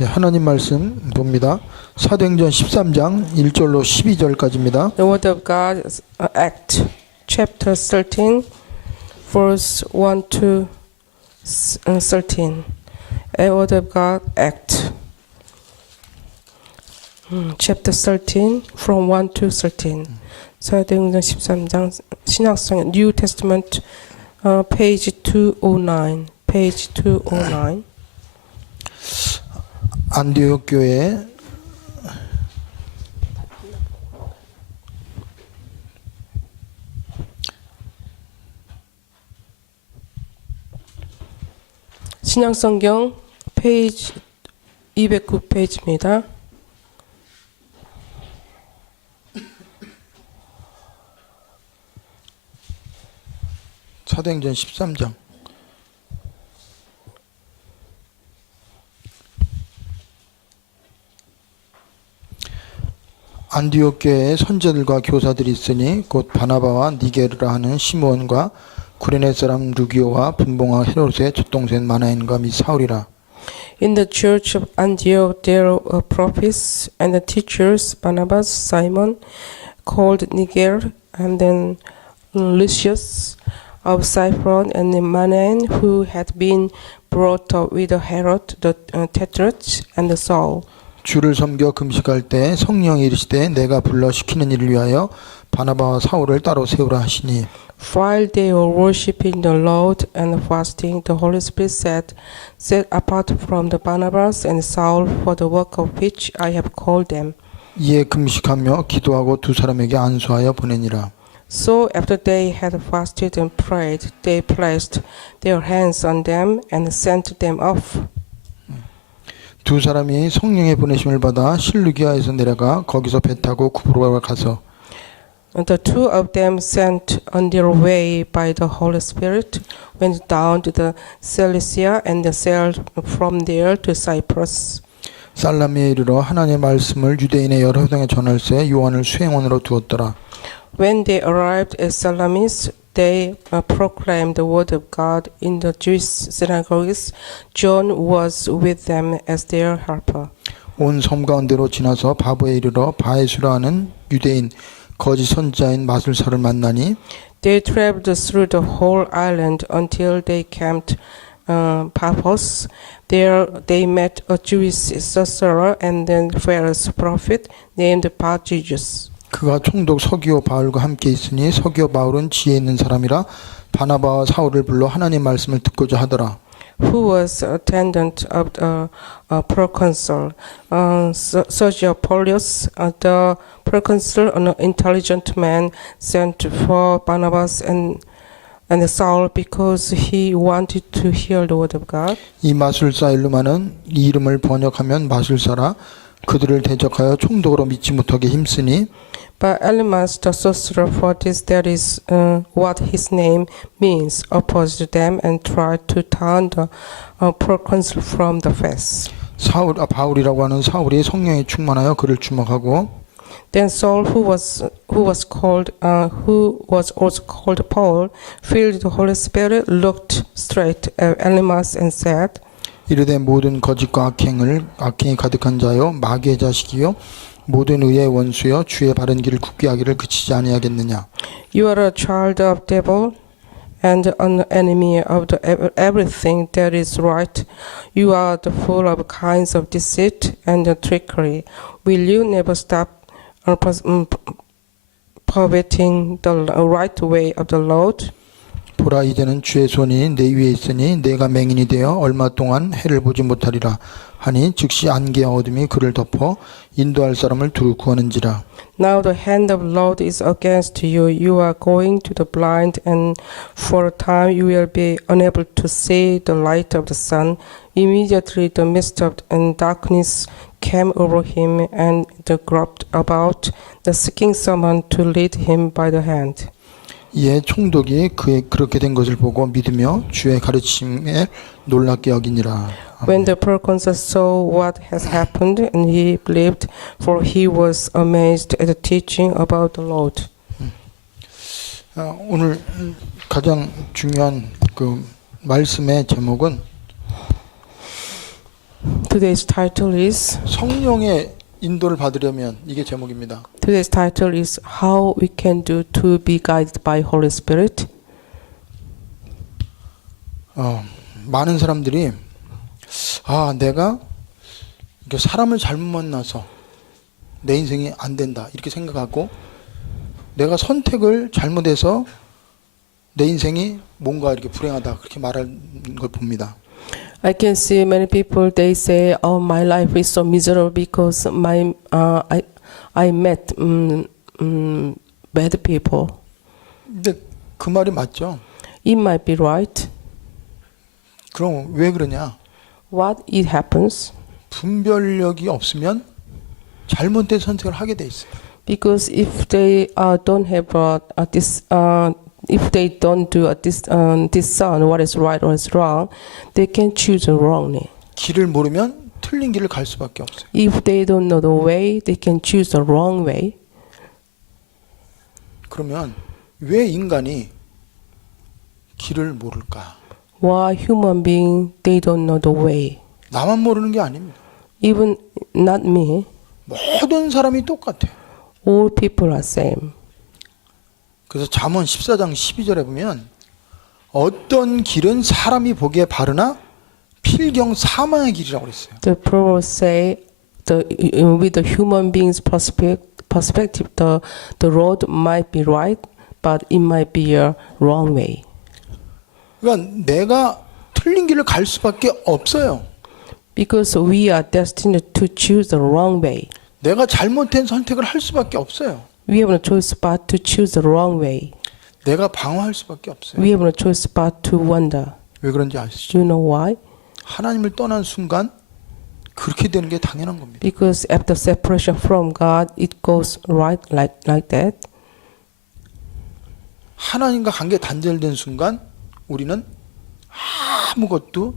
예, 하나님 말씀 봅니다. 사도행전 13장 1절로 12절까지입니다. The Word of God, Act, chapter 13, verse 1 to 13. The Word of God, Act, chapter 13, from 1 to 13. 사도행전 13장 신약성 New Testament, page 209. Page 209. 안디옥 교회 신약성경 페이지 209페이지입니다. 사도행전 13장 안디옥 교회에 선제들과 교사들이 있으니 곧 바나바와 니게르라 하는 시므온과 구레네 사람 루기오와 분봉왕 헤롯의 젖동생 마나엔과 및 사울이라. In the church of Antioch there were prophets and the teachers Barnabas, Simon, called Niger, and then Lucius of Cyprus, and Manaen, who had been brought up with Herod the Tetrarch, and Saul. 주를 섬겨 금식할 때 성령이 이르시되 내가 불러 시키는 일을 위하여 바나바와 사울을 따로 세우라 하시니. While they were worshipping the Lord and fasting, the Holy Spirit said, Set apart from the Barnabas and Saul for the work of which I have called them. 이에 금식하며 기도하고 두 사람에게 안수하여 보내니라. So after they had fasted and prayed, they placed their hands on them and sent them off. 두 사람이 성령의 보내심을 받아 실루기아에서 내려가 거기서 배 타고 구브로가 가서 The two of them sent on their way by the Holy Spirit went down to the Cilicia and sailed from there to Cyprus. 살라미에 이르러 하나님의 말씀을 유대인의 여러 회당에 전할세 요한을 수행원으로 두었더라. When they arrived at Salamis, they proclaimed the word of God in the Jewish synagogues. John was with them as their helper. 온 섬 가운데로 지나서 바보에 이르러 바에수라 하는 유대인 거짓 선지자인 마술사를 만나니 They traveled through the whole island until they camped Paphos. There they met a Jewish sorcerer and then Pharaoh's prophet named Bar-Jesus. 그가 총독 서기오 바울과 함께 있으니 서기오 바울은 지혜 있는 사람이라 바나바와 사울을 불러 하나님 말씀을 듣고자 하더라. Who was attendant of the proconsul Sergio Paulius, the proconsul, an intelligent man, sent for Barnabas and Saul because he wanted to hear the word of God. 이 마술사 일루마는 이 이름을 번역하면 마술사라 그들을 대적하여 총독으로 믿지 못하게 힘쓰니 But Elymas, the sorcerer, for this that is what his name means, opposed them and tried to turn the proconsul from the faith. 바울이라고 하는 사울이 성령에 충만하여 그를 주목하고 Then Saul, who was also called Paul, filled with the Holy Spirit, looked straight at Elymas and said, 이르되 모든 거짓과 악행이 가득한 자요 마귀의 자식이요 모든 의의 원수여 주의 바른 길을 굳게 하기를 그치지 아니하겠느냐. You are a child of devil and an enemy of everything that is right. You are the full of kinds of deceit and trickery. Will you never stop perverting the right way of the Lord? 보라 이제는 주의 손이 내 위에 있으니 내가 맹인이 되어 얼마 동안 해를 보지 못하리라 하니 즉시 안개와 어둠이 그를 덮어 인도할 사람을 두루 구하는지라. Now the hand of the Lord is against you. You are going to the blind, and for a time you will be unable to see the light of the sun. Immediately the mist and darkness came over him, and they groped about, seeking someone to lead him by the hand. 이에 총독이 그의 그렇게 된 것을 보고 믿으며 주의 가르침에 놀랍게 여기니라. When the proconsul saw what has happened, and he believed, for he was amazed at the teaching about the Lord. 오늘 가장 중요한 그 말씀의 제목은 Today's title is 성령의 인도를 받으려면 이게 제목입니다. Today's title is How We Can Do to Be Guided by Holy Spirit. 많은 사람들이 내가 이렇게 사람을 잘못 만나서 내 인생이 안 된다 이렇게 생각하고 내가 선택을 잘못해서 내 인생이 뭔가 이렇게 불행하다 그렇게 말하는 걸 봅니다. I can see many people. They say, "Oh, my life is so miserable because I met bad people." 근데 그 말이 맞죠? It might be right. 그럼 왜 그러냐? What it happens 분별력이 없으면 잘못된 선택을 하게 돼 있어요. because if they don't have if they don't do discern what is right or is wrong, they can choose wrongly. 길을 모르면 틀린 길을 갈 수밖에 없어요. If they don't know the way, they can choose the wrong way. 그러면 왜 인간이 길을 모를까? Why human being they don't know the way? 나만 모르는 게 아닙니다. Even not me. 모든 사람이 똑같아요. All people are same. 그래서 잠언 14장 12절에 보면 어떤 길은 사람이 보기에 바르나 필경 사망의 길이라고 그랬어요. The Proverbs say, with the human being's perspective, the road might be right, but it might be a wrong way. 그러니까 내가 틀린 길을 갈 수밖에 없어요. Because we are destined to choose the wrong way. 내가 잘못된 선택을 할 수밖에 없어요. We have no choice but to choose the wrong way. 내가 방어할 수밖에 없어요. We have no choice but to wonder. 왜 그런지 아시죠? Do you know why? 하나님을 떠난 순간 그렇게 되는 게 당연한 겁니다. Because after separation from God, it goes right like that. 하나님과 관계 단절된 순간 우리는 아무것도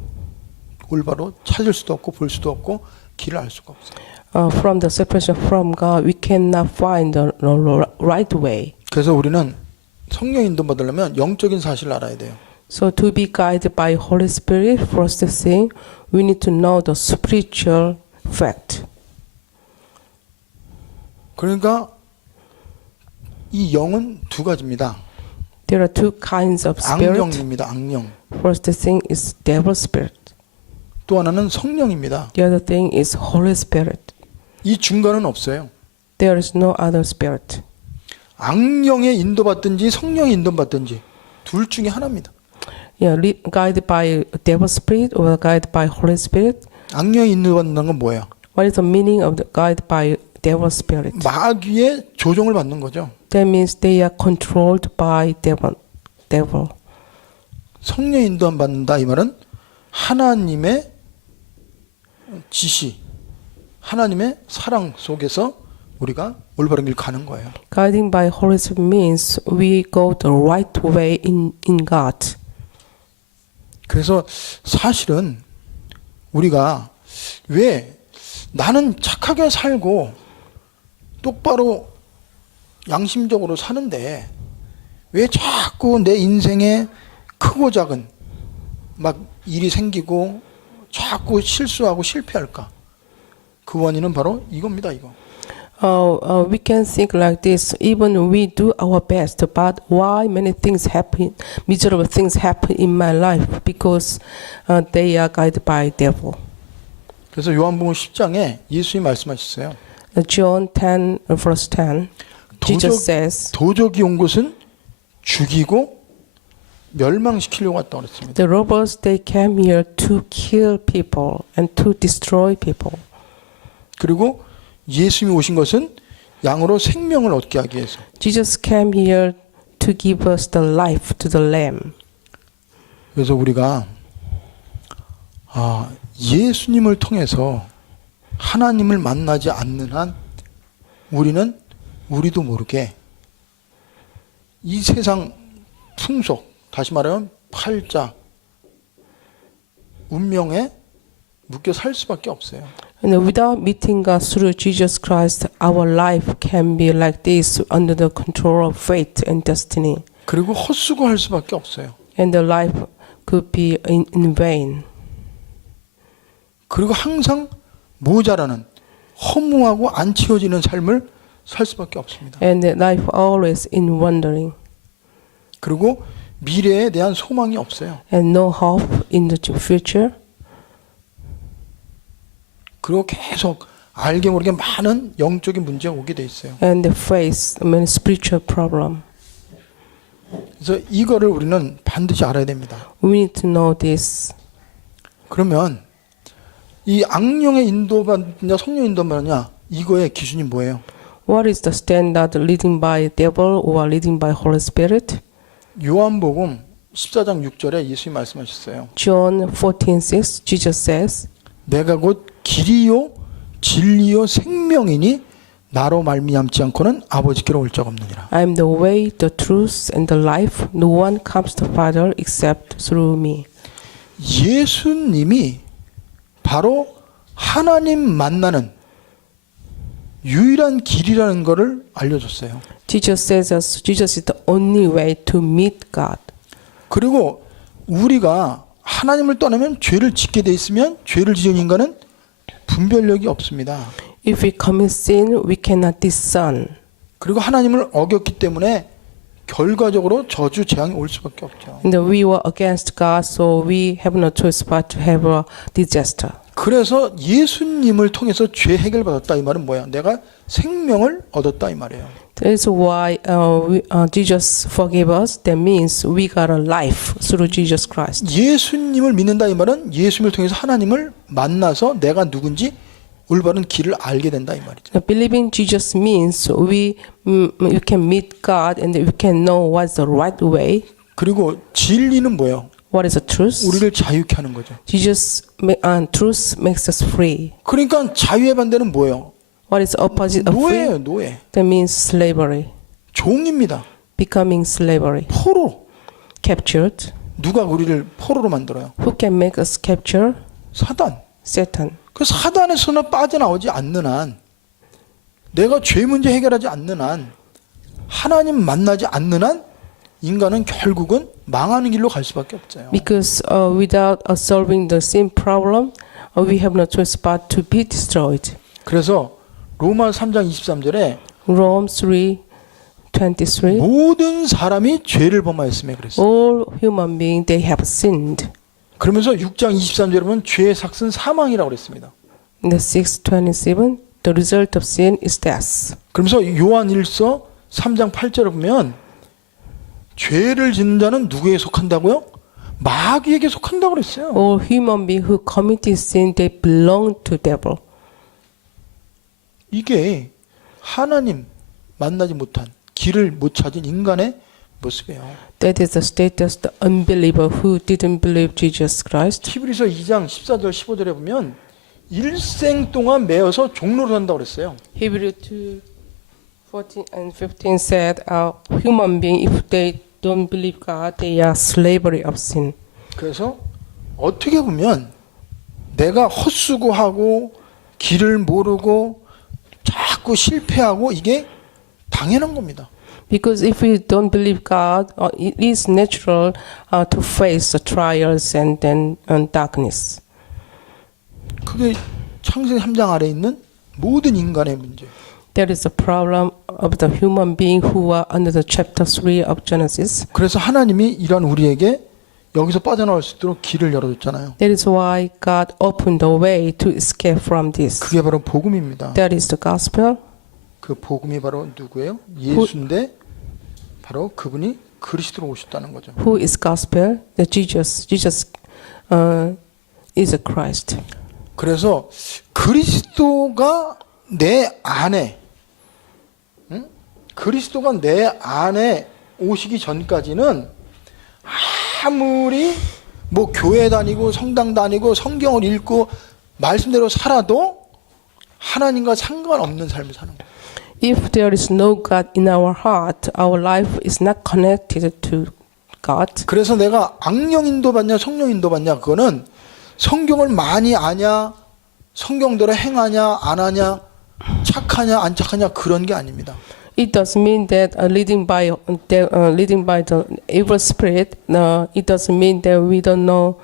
올바로 찾을 수도 없고 볼 수도 없고 길을 알 수가 없어요. From the separation from God, we cannot find the right way. 그래서 우리는 성령 인도 받으려면 영적인 사실을 알아야 돼요. So to be guided by Holy Spirit, first thing, we need to know the spiritual fact. 그러니까 이 영은 두 가지입니다. There are two kinds of spirit. 악령입니다. 악령. First thing is devil spirit. 또 하나는 성령입니다. The other thing is Holy Spirit. 이 중간은 없어요. There is no other spirit. 악령에 인도받든지 성령에 인도받든지 둘 중에 하나입니다. Guided by devil spirit or guided by Holy Spirit. 악령에 인도받는 건 뭐예요? What is the meaning of the guided by devil spirit? 마귀의 조종을 받는 거죠. That means they are controlled by devil. 성령 인도 받는다 이 말은 하나님의 지시, 하나님의 사랑 속에서 우리가 올바른 길 가는 거예요. Guiding by Holy Spirit means we go the right way in God. 그래서 사실은 우리가 왜 나는 착하게 살고 똑바로 양심적으로 사는데 왜 자꾸 내 인생에 크고 작은 막 일이 생기고 자꾸 실수하고 실패할까? 그 원인은 바로 이겁니다. 이거. We can think like this. Even we do our best, but why many things happen, miserable things happen in my life? Because they are guided by devil. 그래서 요한복음 10장에 예수님이 말씀하셨어요. John 10 verse 10. Jesus says, 도적이 온 것은 죽이고 멸망시키려고 왔다고 그랬습니다. the robbers they came here to kill people and to destroy people. 그리고 예수님이 오신 것은 양으로 생명을 얻게 하기 위해서. Jesus came here to give us the life to the lamb. 그래서 우리가 예수님을 통해서 하나님을 만나지 않는 한 우리는 우리도 모르게 이 세상 풍속, 다시 말하면 팔자, 운명에 묶여 살 수밖에 없어요. And without meeting God through Jesus Christ, our life can be like this under the control of fate and destiny. 그리고 헛수고할 수밖에 없어요. And the life could be in vain. 그리고 항상 모자라는 허무하고 안 채워지는 삶을 살 수밖에 없습니다. And the life always in wondering 그리고 미래에 대한 소망이 없어요. and no hope in the future. 그리고 계속 알게 모르게 많은 영적인 문제가 오게 돼 있어요. And they face many spiritual problem. 그래서 이거를 우리는 반드시 알아야 됩니다. We need to know this. 그러면 이 악령의 인도받냐 성령 인도받냐 이거의 기준이 뭐예요? What is the standard leading by devil or leading by Holy Spirit? 요한복음 14장 6절에 예수님이 말씀하셨어요. John 14:6 Jesus says, 내가 곧 길이요 진리요 생명이니 나로 말미암지 않고는 아버지께로 올 적 없느니라. I am the way, the truth, and the life. No one comes to the Father except through me. 예수님이 바로 하나님 만나는 유일한 길이라는 것을 알려줬어요. Jesus says us, Jesus is the only way to meet God. 그리고 우리가 하나님을 떠나면 죄를 짓게 돼 있으면 죄를 지은 인간은 분별력이 없습니다. If we commit sin, we cannot discern. 그리고 하나님을 어겼기 때문에 결과적으로 저주 재앙이 올 수밖에 없죠. And we were against God, so we have no choice but to have a disaster. 그래서 예수님을 통해서 죄 해결받았다 이 말은 뭐야? 내가 생명을 얻었다 이 말이에요. That is why Jesus forgave us. That means we got a life through Jesus Christ. 예수님을 믿는다 이 말은 예수님을 통해서 하나님을 만나서 내가 누군지 올바른 길을 알게 된다 이 말이죠. Believing Jesus means we can meet God and we can know what's the right way. 그리고 진리는 뭐예요? What is the truth? 우리를 자유케 하는 거죠. Jesus truth makes us free. 그러니까 자유의 반대는 뭐예요? What is the opposite of free? 노예예요, 노예. That means slavery. 종입니다. Becoming slavery. 포로. Captured. 누가 우리를 포로로 만들어요? Who can make us capture? 사단. Satan. 그 사단에서는 빠져나오지 않는 한, 내가 죄 문제 해결하지 않는 한, 하나님 만나지 않는 한 인간은 결국은 망하는 길로 갈 수밖에 없어요. Because without solving the sin problem, we have no choice but to be destroyed. 그래서 로마 3장 23절에 Rome 3:23. 모든 사람이 죄를 범하였음에 그랬어요. All human beings they have sinned. 그러면서 6장 23절에 보면 죄의 삭은 사망이라고 그랬습니다. In the 6:27, the result of sin is death. 그러면서 요한 1서 3장 8절에 보면 죄를 짓는 자는 누구에 속한다고요? 마귀에게 속한다고 그랬어요. All human beings who committed sin, they belong to devil. 이게 하나님 만나지 못한 길을 못 찾은 인간의 모습이에요. That is the status of the unbeliever who didn't believe Jesus Christ. 히브리서 2장 14절 15절에 보면 일생 동안 매여서 종로를 한다고 그랬어요. Hebrew 2:14 and 15 said, human being, if they don't believe God, they are slavery of sin. 그래서 어떻게 보면 내가 헛수고하고 길을 모르고 자꾸 실패하고 이게 당연한 겁니다. Because if we don't believe God, it is natural to face the trials and then darkness. 그게 창세기 3장 아래 있는 모든 인간의 문제. That is the problem of the human being who are under the chapter 3 of Genesis. 그래서 하나님이 이런 우리에게 여기서 빠져나올 수 있도록 길을 열어줬잖아요. That is why God opened the way to escape from this. 그게 바로 복음입니다. That is the gospel. 그 복음이 바로 누구예요? 예수인데 바로 그분이 그리스도로 오셨다는 거죠. Who is gospel? The Jesus is a Christ. 그래서 그리스도가 내 안에, 그리스도가 내 안에 오시기 전까지는 아무리 뭐 교회 다니고 성당 다니고 성경을 읽고 말씀대로 살아도 하나님과 상관없는 삶을 사는 거예요. If there is no God in our heart, our life is not connected to God. 그래서 내가 악령 인도받냐 성령 인도받냐 그거는 성경을 많이 아냐 성경대로 행하냐 안 하냐 착하냐 안 착하냐 그런 게 아닙니다. It doesn't mean that leading by the evil spirit. It doesn't mean that we don't know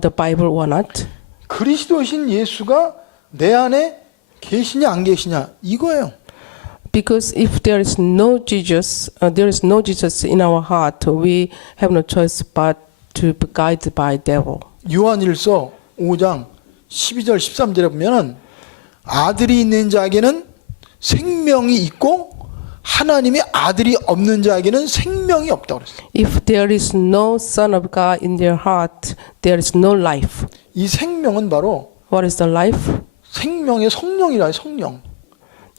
the Bible or not. 그리스도이신 예수가 내 안에 계시냐 안 계시냐 이거예요. Because if there is no Jesus in our heart, we have no choice but to be guided by devil. 요한일서 5장 12절 13절에 보면은 아들이 있는 자에게는 생명이 있고 하나님의 아들이 없는 자에게는 생명이 없다고 그랬어요. If there is no Son of God in their heart, there is no life. 이 생명은 바로 What is the life? 생명의 성령이라 해요. 성령.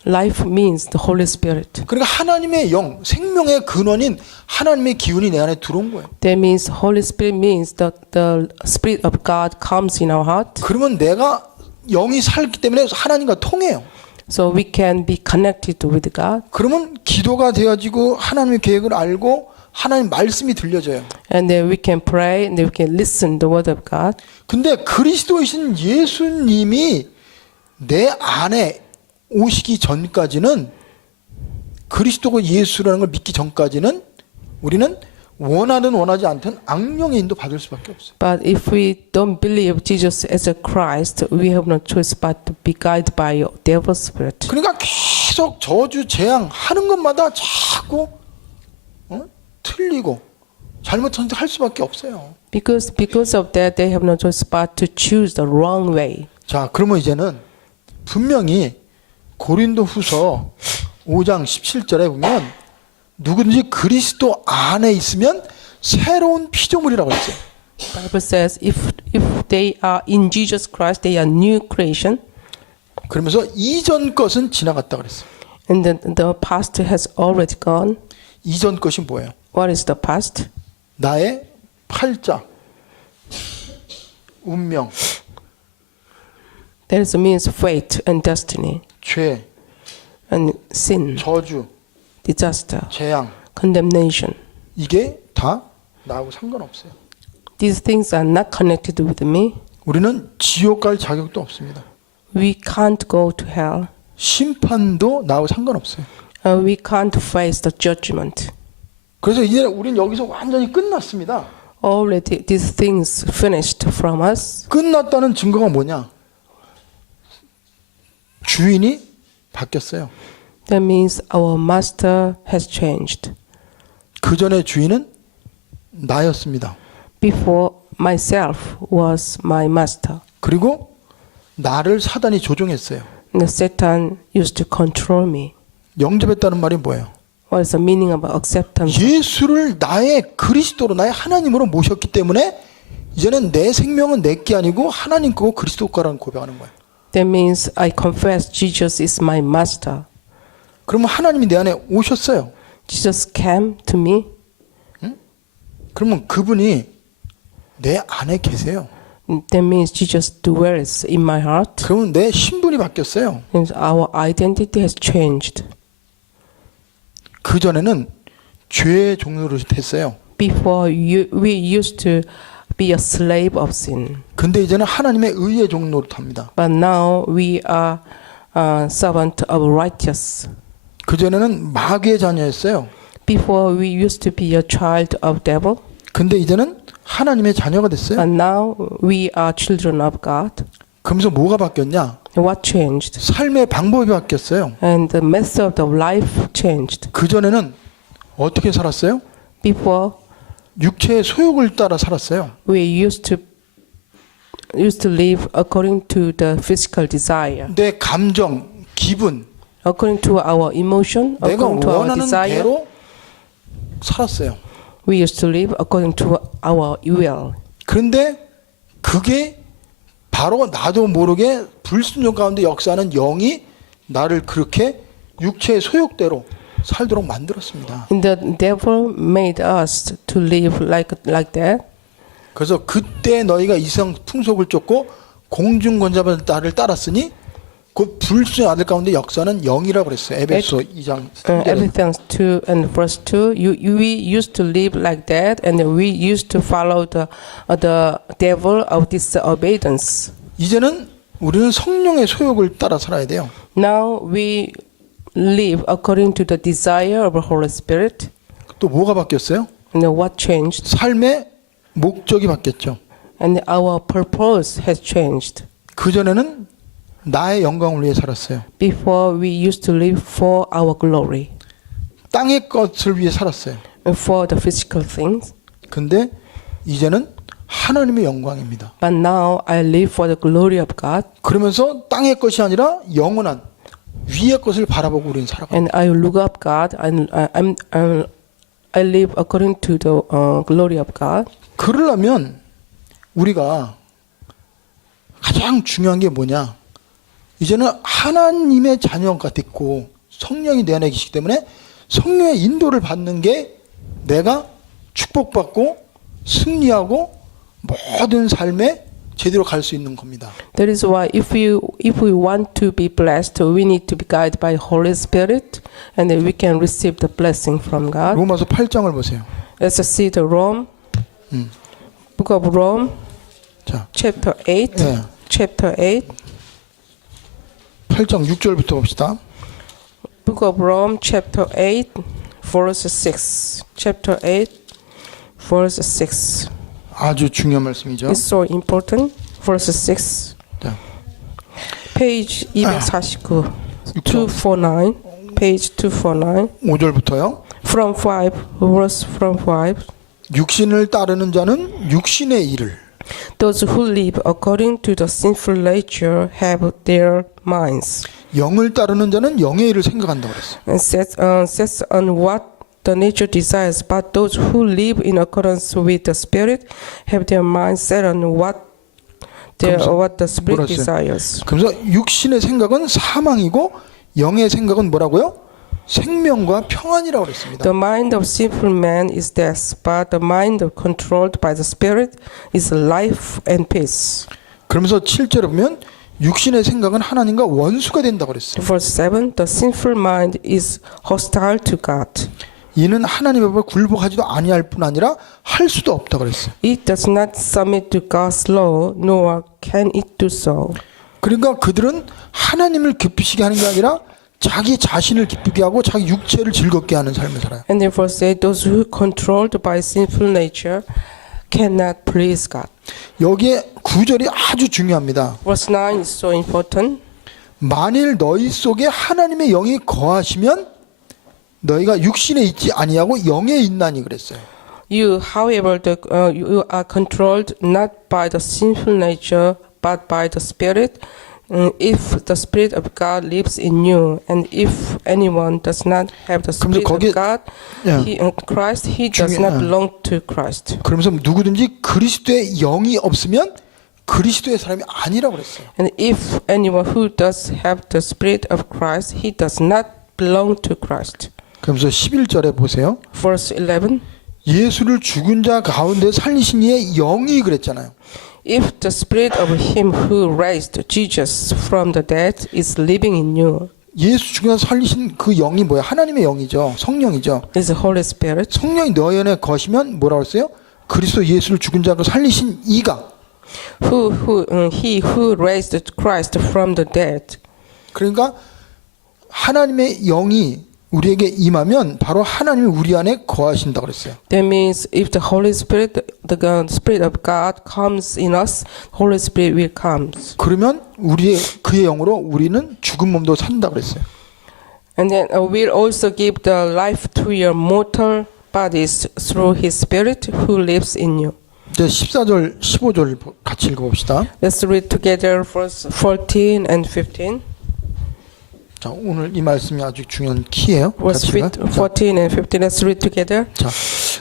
Life means the Holy Spirit. 그러니까 하나님의 영, 생명의 근원인 하나님의 기운이 내 안에 들어온 거예요. That means Holy Spirit means that the Spirit of God comes in our heart. 그러면 내가 영이 살기 때문에 하나님과 통해요. So we can be connected with God. 그러면 기도가 되어지고 하나님의 계획을 알고 하나님 말씀이 들려져요. And then we can pray and then we can listen the word of God. 근데 그리스도이신 예수님이 내 안에 오시기 전까지는 그리스도가 예수라는 걸 믿기 전까지는 우리는 원하든 원하지 않든 악령의 인도 받을 수밖에 없어요. But if we don't believe Jesus as a Christ, we have no choice but to be guided by devil's spirit. 그러니까 계속 저주 재앙 하는 것마다 자꾸 틀리고 잘못 선택할 수밖에 없어요. Because of that, they have no choice but to choose the wrong way. 자, 그러면 이제는 분명히 고린도후서 5장 17절에 보면 누구든지 그리스도 안에 있으면 새로운 피조물이라고 했어요. Bible says if they are in Jesus Christ, they are new creation. 그러면서 이전 것은 지나갔다 그랬어요. And the past has already gone. 이전 것이 뭐예요? What is the past? 나의 팔자, 운명, That is means fate and destiny 죄, and sin, 저주, disaster, 재앙 condemnation. 이게 다 나하고 상관없어요. These things are not connected with me. 우리는 지옥 갈 자격도 없습니다. We can't go to hell. 심판도 나하고 상관없어요. We can't face the judgment. 그래서 이제 우리는 여기서 완전히 끝났습니다. Already these things finished from us. 끝났다는 증거가 뭐냐? 주인이 바뀌었어요. That means our master has changed. 그 전에 주인은 나였습니다. Before myself was my master. 그리고 나를 사단이 조종했어요. And Satan used to control me. 영접했다는 말이 뭐예요? What is the meaning of acceptance? 예수를 나의 그리스도로 나의 하나님으로 모셨기 때문에 이제는 내 생명은 내 게 아니고 하나님 거고 그리스도 거라는 고백하는 거예요. That means I confess Jesus is my master. 그러면 하나님이 내 안에 오셨어요. Jesus came to me. 그러면 그분이 내 안에 계세요. That means Jesus dwells in my heart. 그러면 내 신분이 바뀌었어요. And our identity has changed. 그 전에는 죄의 종로로 됐어요. Before we used to be a slave of sin. 근데 이제는 하나님의 의의 종로로 탑니다. But now we are servant of righteous. 그 전에는 마귀의 자녀였어요. Before we used to be a child of devil. 근데 이제는 하나님의 자녀가 됐어요. And now we are children of God. 그러면서 뭐가 바뀌었냐? What changed? 삶의 방법이 바뀌었어요. And the method of life changed. 그 전에는 어떻게 살았어요? Before 육체의 소욕을 따라 살았어요. we used to live according to the physical desire, 내 감정, 기분, according to our emotion, 내가 according to our 원하는 desire. 대로 살았어요. We used to live according to our will. 그런데 그게 바로 나도 모르게 불순종 가운데 역사하는 영이 나를 그렇게 육체의 소욕대로 살도록 만들었습니다. And the devil made us to live like that. 그래서 그때 너희가 이성 풍속을 쫓고 공중권자를 따랐으니 그 불순의 아들 가운데 역사는 영이라고 그랬어요. 에베소 2장 3절에. Ephesians 2 and verse 2. We used to live like that, and we used to follow the devil of disobedience. 이제는 우리는 성령의 소욕을 따라 살아야 돼요. Now we live according to the desire of the Holy Spirit. 또 뭐가 바뀌었어요? And what changed? 삶의 목적이 바뀌었죠. and our purpose has changed. 그전에는 나의 영광을 위해 살았어요. Before we used to live for our glory, 땅의 것을 위해 살았어요. and for the physical things. 근데 이제는 하나님의 영광입니다. But now I live for the glory of God, 그러면서 땅의 것이 아니라 영원한 위의 것을 바라보고 우리는 살아갑니다. and I look up God, and I live according to the glory of God. 그러려면 우리가 가장 중요한 게 뭐냐? 이제는 하나님의 자녀가 됐고 성령이 내 안에 계시기 때문에 성령의 인도를 받는 게 내가 축복받고 승리하고 모든 삶에 제대로 갈 수 있는 겁니다. That is why if we want to be blessed, we need to be guided by Holy Spirit, and then we can receive the blessing from God. 로마서 8장을 보세요. Let's see the Rome, Book of Rome, 자, chapter 8. 네. Chapter 8, 8장 6절부터 봅시다. Book of Rome, chapter 8, verse 6. Chapter 8, verse 6. 아주 중요한 말씀이죠. It's so important. Verse 6. 자, Page 249. 249. Page 249. 5절부터요. From 5. Verse from 5. 육신을 따르는 자는 육신의 일을, Those who live according to the sinful nature have their minds. 영을 따르는 자는 영의 일을 생각한다고 그랬어요. And sets on what the nature desires, but those who live in accordance with the Spirit have their minds set on what the Spirit 뭐라 했어요? desires. 그래서 육신의 생각은 사망이고 영의 생각은 뭐라고요? 생명과 평안이라고 그랬습니다. The mind of sinful man is death, but the mind controlled by the Spirit is life and peace. 그러면서 7절에 보면 육신의 생각은 하나님과 원수가 된다고 그랬어요. Verse 7, the sinful mind is hostile to God. 이는 하나님의 법에 굴복하지도 아니할 뿐 아니라 할 수도 없다고 그랬어요. It does not submit to God's law, nor can it do so. 그러니까 그들은 하나님을 기쁘시게 하는 게 아니라 자기 자신을 기쁘게 하고 자기 육체를 즐겁게 하는 삶을 살아요. And in verse 8, those who are controlled by sinful nature cannot please God. 여기에 9절이 아주 중요합니다. Verse 9 is so important. 만일 너희 속에 하나님의 영이 거하시면 너희가 육신에 있지 아니하고 영에 있나니 그랬어요. You, however, you are controlled not by the sinful nature, but by the Spirit. If the Spirit of God lives in you, and if anyone does not have the Spirit 거기에- of God, Christ, he does not belong to Christ. 그러면서 누구든지 그리스도의 영이 없으면 그리스도의 사람이 아니라고 그랬어요. And if anyone who does have the Spirit of Christ, he does not belong to Christ. 그러면서 11절에 보세요. Verse 11. 예수를 죽은 자 가운데 살리신 이의 영이 그랬잖아요. If the Spirit of him who raised Jesus from the dead is living in you, 예수 죽은 자 살리신 그 영이 뭐야? 하나님의 영이죠. 성령이죠. is the Holy Spirit. 성령이 너희 안에 거시면 뭐라고 했어요? 그리스도 예수를 죽은 자가 살리신 이가. He who raised Christ from the dead. 그러니까 하나님의 영이 우리에게 임하면 바로 하나님이 우리 안에 거하신다고 그랬어요. That means if the Holy Spirit, the Spirit of God comes in us, Holy Spirit will come. 그러면 그의 영으로 우리는 죽은 몸도 산다고 그랬어요. And then will also give the life to your mortal bodies through His Spirit who lives in you. 이제 14절, 15절 같이 읽어봅시다. Let's read together verse 14 and 15. 자, 오늘 이 말씀이 아주 중요한 키예요. Verse 같이 14 and 15. Let's read together. 자,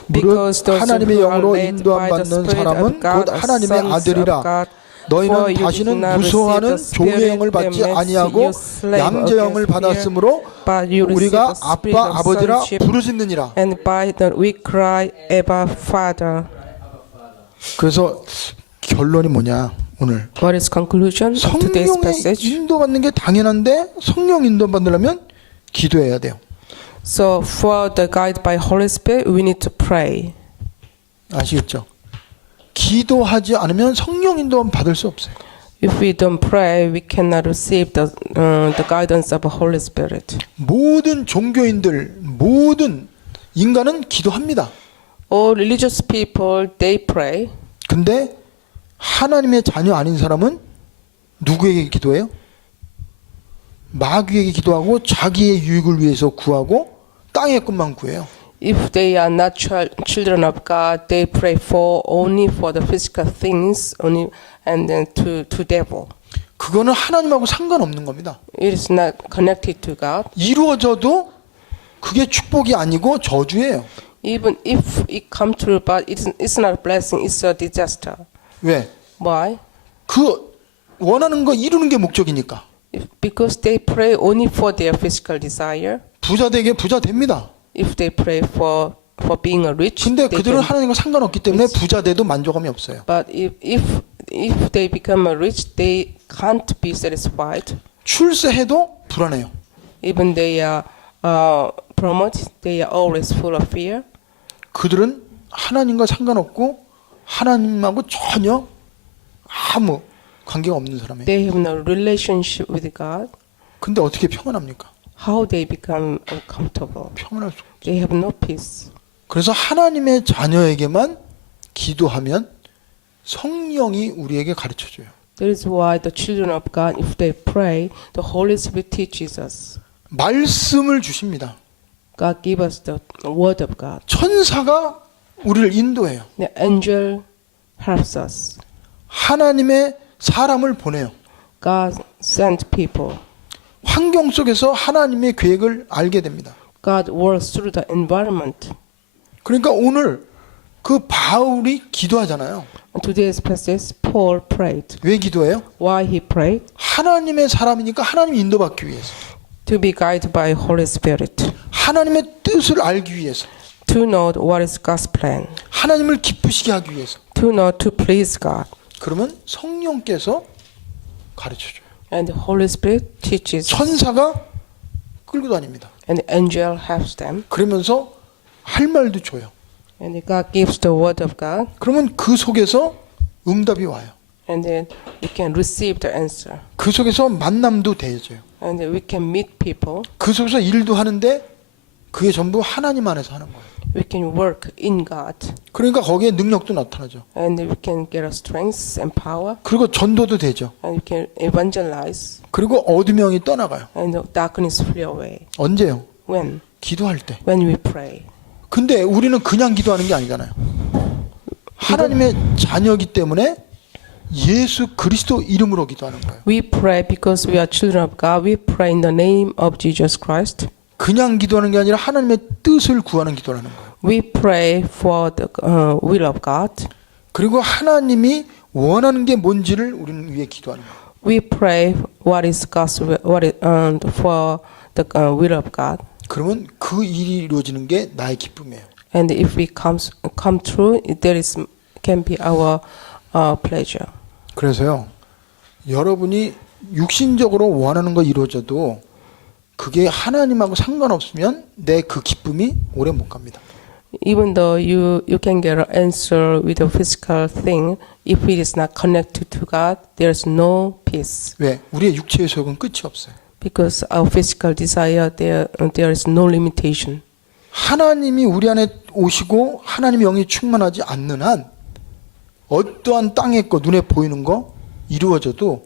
무릇 Because those 하나님의 who are 영으로 led 인도함 by the 받는 Spirit 사람은 of God 곧 are 하나님의 sons of 아들이라. God. 너희는 For you 다시는 did not 무서워하는 receive the 종의 영을 spirit 받지 that makes 아니하고 you slave 양자영을 against fear, 받았으므로 but you received 우리가 the spirit 아빠 of 아버지라 sonship, 부르짖느니라. and by that we cry, Abba, Father. 그래서 결론이 뭐냐 오늘 What is conclusion of today's 성령의 passage? 인도받는 게 당연한데 성령 인도받으려면 기도해야 돼요. So for the guide by Holy Spirit, we need to pray. 아시겠죠? 기도하지 않으면 성령 인도는 받을 수 없어요. If we don't pray, we cannot receive the guidance of the Holy Spirit. 모든 종교인들, 모든 인간은 기도합니다. All religious people, they pray. 근데 하나님의 자녀 아닌 사람은 누구에게 기도해요? 마귀에게 기도하고 자기의 유익을 위해서 구하고 땅의 것만 구해요. If they are not children of God, they pray for only for the physical things, only and then to devil. 그거는 하나님하고 상관없는 겁니다. It is not connected to God. 이루어져도 그게 축복이 아니고 저주예요. Even if it come true, but it's not a blessing, it's a disaster. 왜? Why? 그 원하는 거 이루는 게 목적이니까. Because they pray only for their physical desire. 부자 되게 부자 됩니다. If they pray for being a rich, 근데 they 그들은 can, 하나님과 상관없기 때문에 부자 돼도 만족함이 없어요. but if they become a rich, they can't be satisfied. 출세해도 불안해요. Even they are promoted, they are always full of fear. 그들은 하나님과 상관없고 하나님하고 전혀 아무 관계가 없는 사람이에요. They have no relationship with God. 근데 어떻게 평안합니까? How they become comfortable? 평안할 수. They have no peace. 그래서 하나님의 자녀에게만 기도하면 성령이 우리에게 가르쳐 줘요. That is why the children of God, if they pray, the Holy Spirit teaches us. 말씀을 주십니다. God give us the word of God. 천사가 우리를 인도해요. The angel helps us. 하나님의 사람을 보내요. God sent people. 환경 속에서 하나님의 계획을 알게 됩니다. God works through the environment. 그러니까 오늘 그 바울이 기도하잖아요. In today's passage, Paul prayed. 왜 기도해요? Why he prayed? 하나님의 사람이니까 하나님 인도받기 위해서. To be guided by Holy Spirit. 하나님의 뜻을 알기 위해서. To know what is God's plan. 하나님을 기쁘시게 하기 위해서. To know to please God. 그러면 성령께서 가르쳐 줘요. And the Holy Spirit teaches. 천사가 끌고 다닙니다. And the angel helps them. 그러면서 할 말도 줘요. And God gives the word of God. 그러면 그 속에서 응답이 와요. And then we can receive the answer. 그 속에서 만남도 되어져요. And then we can meet people. 그 속에서 일도 하는데 그게 전부 하나님 안에서 하는 거예요. We can work in God. 그러니까 거기에 능력도 나타나죠. And we can get a strength and power. 그리고 전도도 되죠. And we can evangelize. 그리고 어둠의 영이 떠나가요. And the darkness flee away. 언제요? When? 기도할 때. When we pray. 근데 우리는 그냥 기도하는 게 아니잖아요. 하나님의 자녀이기 때문에 예수 그리스도 이름으로 기도하는 거예요. We pray because we are children of God. We pray in the name of Jesus Christ. 그냥 기도하는 게 아니라 하나님의 뜻을 구하는 기도를 하는 거예요. We pray for the will of God. 그리고 하나님이 원하는 게 뭔지를 우리는 위해 기도하는 거예요. We pray what is God's will, for the will of God. 그러면 그 일이 이루어지는 게 나의 기쁨이에요. And if we come true, there is can be our pleasure. 그래서요, 여러분이 육신적으로 원하는 거 이루어져도 그게 하나님하고 상관없으면 내 그 기쁨이 오래 못 갑니다. Even though you can get an answer with a physical thing, if it is not connected to God, there's no peace. 왜? 우리의 육체의 소욕은 끝이 없어요. Because our physical desire, there is no limitation. 하나님이 우리 안에 오시고 하나님의 영이 충만하지 않는 한 어떠한 땅의 거, 눈에 보이는 거 이루어져도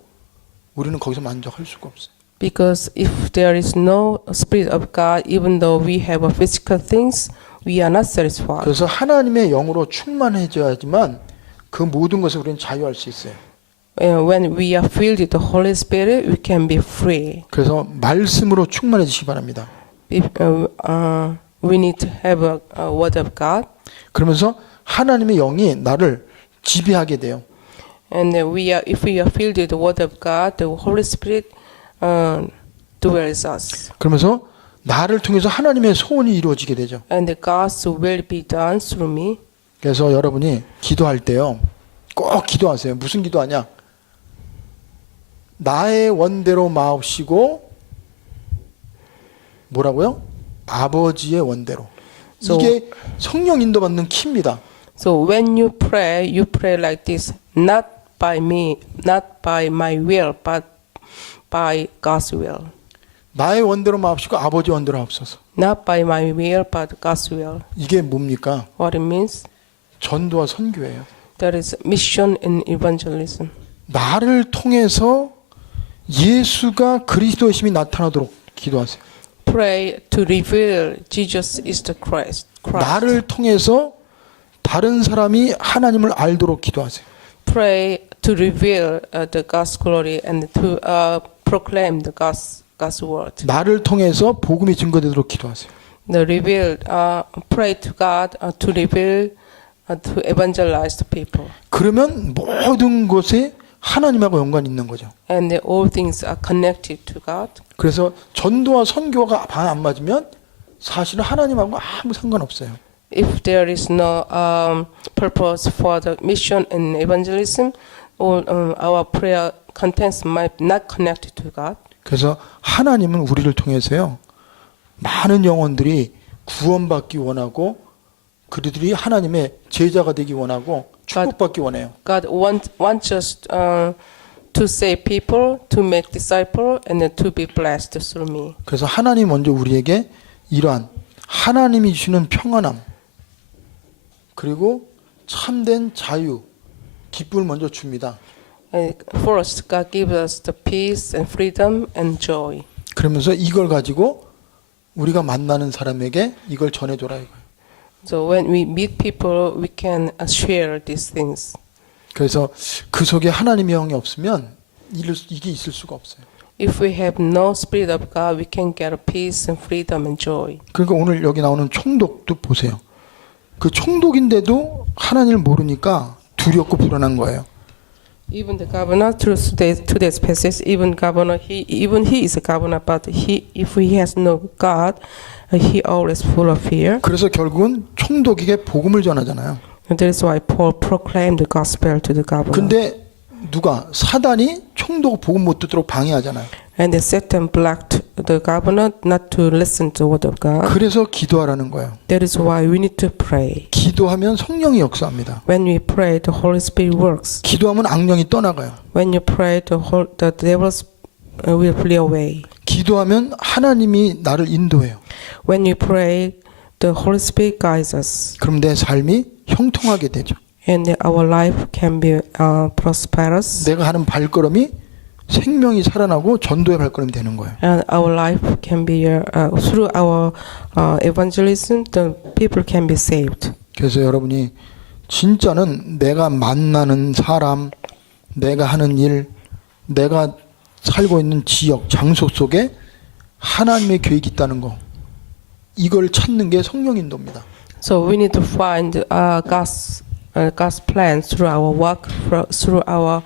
우리는 거기서 만족할 수가 없어요. Because if there is no Spirit of God, even though we have a physical things, we are not satisfied. 그래서 하나님의 영으로 충만해져야지만 그 모든 것을 우리는 자유할 수 있어요. When we are filled with the Holy Spirit, we can be free. 그래서 말씀으로 충만해지시기 바랍니다. We need to have a word of God. 그러면서 하나님의 영이 나를 지배하게 돼요. And if we are filled with the word of God, the Holy Spirit dwells us. 그러면서 나를 통해서 하나님의 소원이 이루어지게 되죠. And God's will be done through me. 그래서 여러분이 기도할 때요, 꼭 기도하세요. 무슨 기도하냐? 나의 원대로 마옵시고 뭐라고요? 아버지의 원대로. 이게 성령 인도받는 키입니다. So when you pray like this, not by me, not by my will, but by God's will. 나의 원대로 마옵시고 아버지 원대로 하옵소서. Not by my will, but God's will. 이게 뭡니까? What it means? 전도와 선교예요. There is mission in evangelism. 나를 통해서 예수가 그리스도이심이 나타나도록 기도하세요. Pray to reveal Jesus is the Christ. 나를 통해서 다른 사람이 하나님을 알도록 기도하세요. Pray to reveal the God's glory and to proclaim the God's word. 나를 통해서 복음이 증거되도록 기도하세요. The reveal, pray to God to reveal, to evangelize the people. 그러면 모든 것에 하나님하고 연관이 있는 거죠. And all things are connected to God. 그래서 전도와 선교가 안 맞으면 사실은 하나님하고 아무 상관없어요. If there is no purpose for the mission and evangelism, all our prayer contents might not connected to God. 그래서 하나님은 우리를 통해서요. 많은 영혼들이 구원받기 원하고 그들이 하나님의 제자가 되기 원하고 축복받기 원해요. God wants us to save people, to make disciples, and to be blessed through me. 그래서 하나님 먼저 우리에게 이러한 하나님이 주시는 평안함 그리고 참된 자유, 기쁨을 먼저 줍니다. And first, God gives us the peace and freedom and joy. 그러면서 이걸 가지고 우리가 만나는 사람에게 이걸 전해줘라 이거예요. So when we meet people, we can share these things. 그래서 그 속에 하나님의 영이 없으면 이게 있을 수가 없어요. If we have no spirit of God, we can get peace and freedom and joy. 그러니까 오늘 여기 나오는 총독도 보세요. 그 총독인데도 하나님을 모르니까 두렵고 불안한 거예요. Even the governor, through today's passage, even he is a governor, but if he has no God, he always full of fear. 그래서 결국은 총독에게 복음을 전하잖아요. And that is why Paul proclaimed the gospel to the governor. 근데 누가 사단이 총독 복음 못 듣도록 방해하잖아요. And the Satan blocked the governor not to listen to the word of God. 그래서 기도하라는 거예요. That is why we need to pray. 기도하면 성령이 역사합니다. When we pray, the Holy Spirit works. 기도하면 악령이 떠나가요. When you pray, the devils will flee away. 기도하면 하나님이 나를 인도해요. When you pray, the Holy Spirit guides us. 그럼 내 삶이 형통하게 되죠. And our life can be prosperous. 내가 하는 발걸음이 생명이 살아나고 전도의 발걸음이 되는 거예요. And our life can be through our evangelism, the people can be saved. 그래서 여러분이 진짜는 내가 만나는 사람, 내가 하는 일, 내가 살고 있는 지역, 장소 속에 하나님의 계획이 있다는 거, 이걸 찾는 게 성령 인도입니다. So we need to find God's plan through our work, through our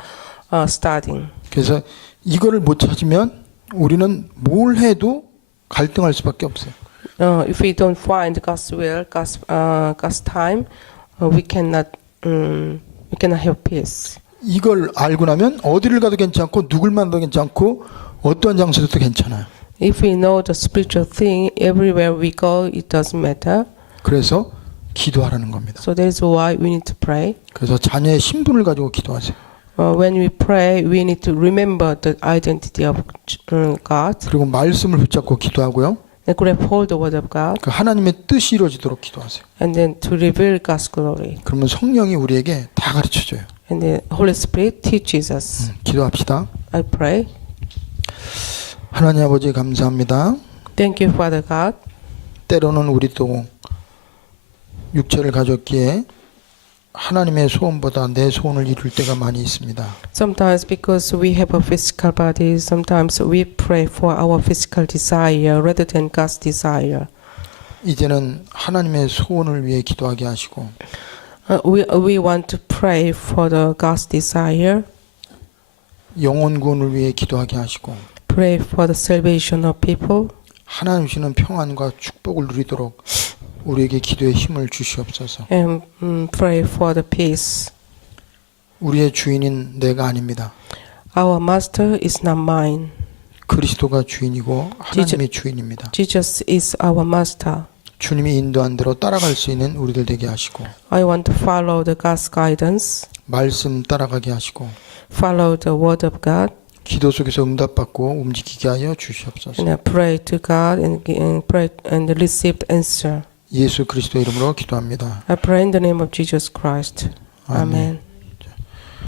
studying. 그래서 이거를 못 찾으면 우리는 뭘 해도 갈등할 수밖에 없어요. If we don't find God's will, God's time, we cannot have peace. 이걸 알고 나면 어디를 가도 괜찮고 누굴 만나도 괜찮고 어떠한 장소에도 괜찮아요. If we know the spiritual thing, everywhere we go, it doesn't matter. 그래서 기도하라는 겁니다. So that is why we need to pray. 그래서 자녀의 신분을 가지고 기도하세요. When we pray, we need to remember the identity of God. 그리고 말씀을 붙잡고 기도하고요. And grab hold the word of God. 그 하나님의 뜻이 이루어지도록 기도하세요. And then to reveal God's glory. 그러면 성령이 우리에게 다 가르쳐줘요. And the Holy Spirit teaches us. 기도합시다. I pray. 하나님 아버지 감사합니다. Thank you, Father God. 때로는 우리도 육체를 가졌기에 하나님의 소원보다 내 소원을 이룰 때가 많이 있습니다. Sometimes because we have a physical body, sometimes we pray for our physical desire rather than God's desire. 이제는 하나님의 소원을 위해 기도하게 하시고 We want to pray for the God's desire. 영혼 구원을 위해 기도하게 하시고 Pray for the salvation of people. 하나님 주시는 평안과 축복을 누리도록 우리에게 기도의 힘을 주시옵소서. And pray for the peace. 우리의 주인인 내가 아닙니다. Our master is not mine. 그리스도가 주인이고 하나님이 주인입니다. Jesus is our master. 주님이 인도한 대로 따라갈 수 있는 우리들 되게 하시고 I want to follow the God's guidance. 말씀 따라가게 하시고 Follow the word of God. 기도 속에서 응답받고 움직이게 하여 주시옵소서. And I pray to God and pray and receive the answer. 예수 그리스도 이름으로 기도합니다. I pray in the name of Jesus Christ. 아멘. Amen.